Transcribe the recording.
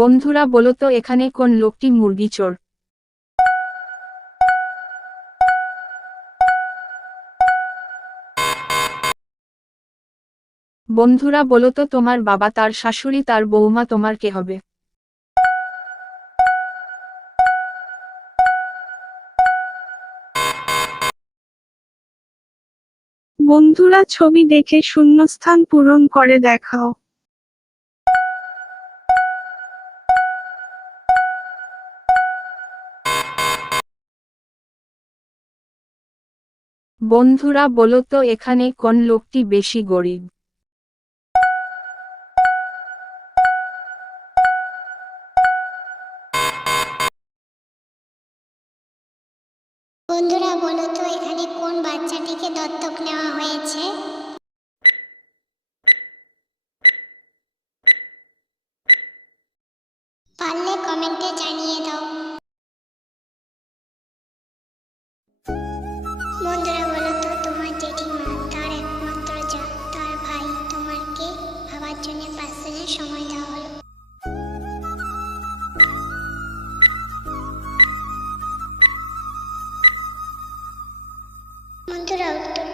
বন্ধুরা বলো তো এখানে কোন লোকটি মুরগি চোর? বন্ধুরা বলো তো তোমার বাবা তার শাশুড়ি তার বৌমা তোমার কে হবে? বন্ধুরা ছবি দেখে শূন্যস্থান পূরণ করে দেখাও। বন্ধুরা বলো তো এখানে কোন লোকটি বেশি গরিব? বন্ধুরা বলো তো এখানে কোন বাচ্চাটিকে দত্তক নেওয়া হয়েছে? পারলে কমেন্টে জানিয়ে দাও। বন্ধুরা বলো তো তোমার জেঠিমা তার একমাত্র যা তার ভাই তোমার কে? ভাবার জন্য 5 সেকেন্ড সময় দেওয়া হলো। বন্ধুরা উত্তর